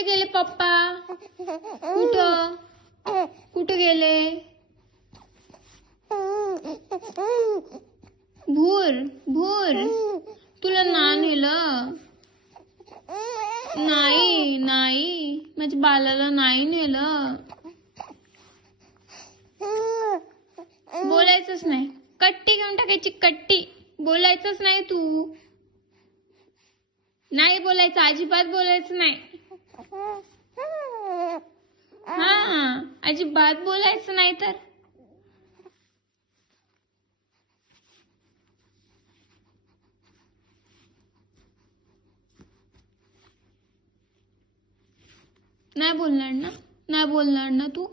कुठे गेले पप्पा? कुठं कुठे गेले? भूर भूर तुला ना नेलं? नाही नाही, माझ्या बालाला नाही नेलं. बोलायचंच नाही. कट्टी घेऊन टाकायची, कट्टी. बोलायचंच नाही तू. नाही बोलायचं, अजिबात बोलायचं नाही. हा, अजिबात बोलायचं नाही तर. नाही बोलणार ना? नाही बोलणार ना तू?